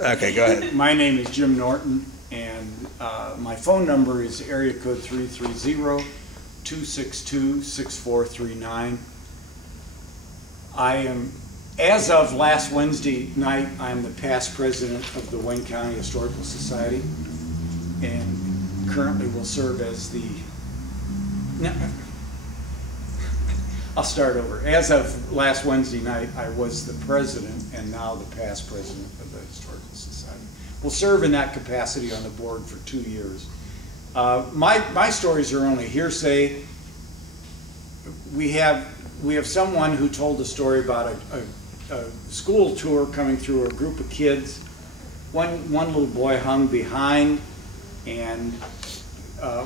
Okay, go ahead. My name is Jim Norton, and my phone number is area code 330-262-6439. I am, as of last Wednesday night, I am the past president of the Wayne County Historical Society, and currently will serve as the, no, I'll start over. As of last Wednesday night, I was the president and now the past president of the Historical Society. Will serve in that capacity on the board for 2 years. My stories are only hearsay. We have someone who told a story about a school tour coming through a group of kids. One little boy hung behind, and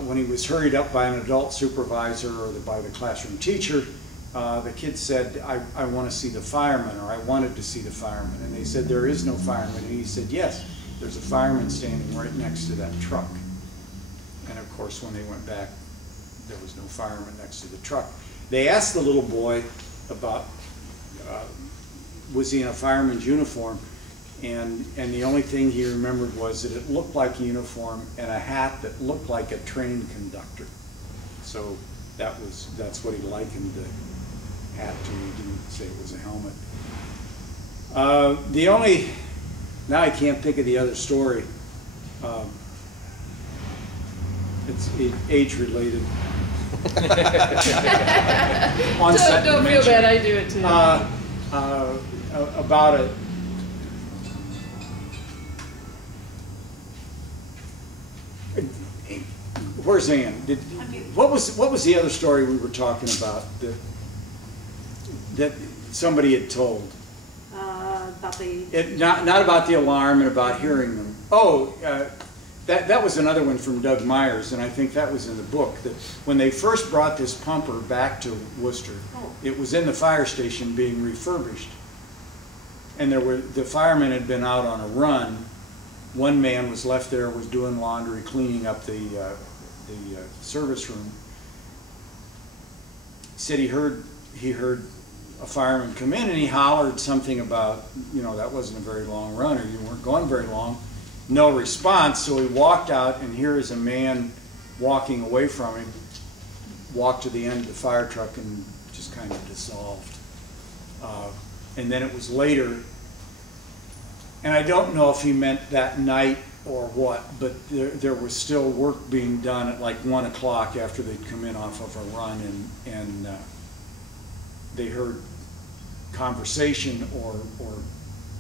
when he was hurried up by an adult supervisor or by the classroom teacher, the kid said, I want to see the fireman, or I wanted to see the fireman. And they said, there is no fireman. And he said, yes, there's a fireman standing right next to that truck. And of course, when they went back, there was no fireman next to the truck. They asked the little boy about, was he in a fireman's uniform? And the only thing he remembered was that it looked like a uniform and a hat that looked like a train conductor. So that's what he likened the hat to. He didn't say it was a helmet. Now I can't think of the other story. It's age related. Don't feel bad, I do it too. About a where's Ann? What was the other story we were talking about that somebody had told? About the not about the alarm and about hearing them. Oh, that was another one from Doug Myers, and I think that was in the book. That when they first brought this pumper back to Worcester, it was in the fire station being refurbished, and the firemen had been out on a run. One man was left there, was doing laundry, cleaning up the service room. Said he heard a fireman come in, and he hollered something about, that wasn't a very long run, or you weren't going very long. No response, so he walked out, and here is a man walking away from him, walked to the end of the fire truck and just kind of dissolved. And then it was later, and I don't know if he meant that night or what, but there was still work being done at like 1 o'clock after they'd come in off of a run, and they heard conversation or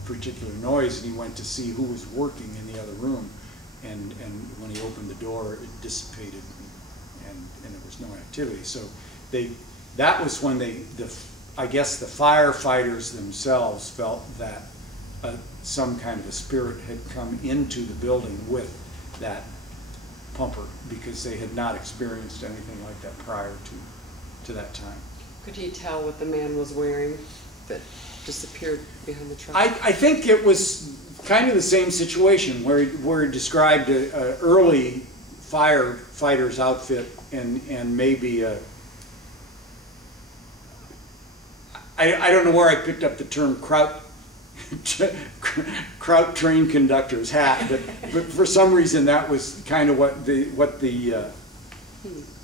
particular noise, and he went to see who was working in the other room, and when he opened the door, it dissipated, and there was no activity. So that was when I guess the firefighters themselves felt that some kind of a spirit had come into the building with that pumper, because they had not experienced anything like that prior to that time. Could you tell what the man was wearing that disappeared behind the truck? I think it was kind of the same situation where he described an early firefighter's outfit and maybe I don't know where I picked up the term kraut train conductor's hat, but for some reason that was kind of what the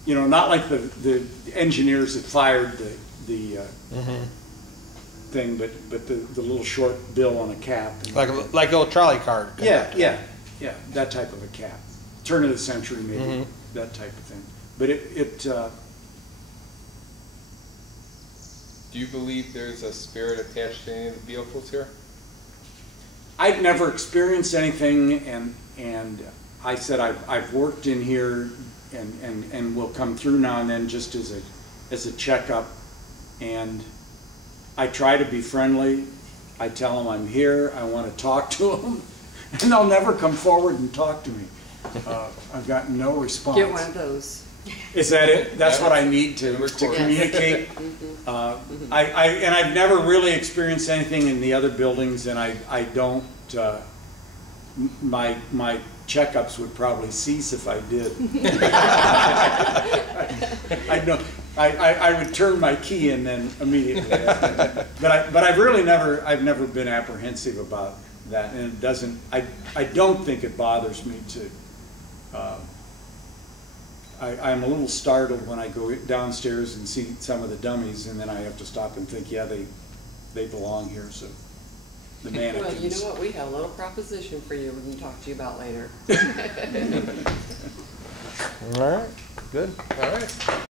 not like the engineers that fired the thing, but the little short bill on a cap. Like a old trolley car. Yeah, that type of a cap. Turn of the century, maybe, that type of thing. But do you believe there's a spirit attached to any of the vehicles here? I've never experienced anything, and I said I've worked in here and will come through now and then just as a checkup, and I try to be friendly. I tell them I'm here, I want to talk to them, and they'll never come forward and talk to me. I've gotten no response. Get one of those. Is that it? That's what I need to communicate. I've never really experienced anything in the other buildings, and I don't. My checkups would probably cease if I did. I would turn my key in then immediately. But I've really never been apprehensive about that, and it doesn't, I don't think it bothers me to, I'm a little startled when I go downstairs and see some of the dummies, and then I have to stop and think, yeah, they belong here, so the mannequins. Well, you know what, we have a little proposition for you we can talk to you about later. All right, good. All right.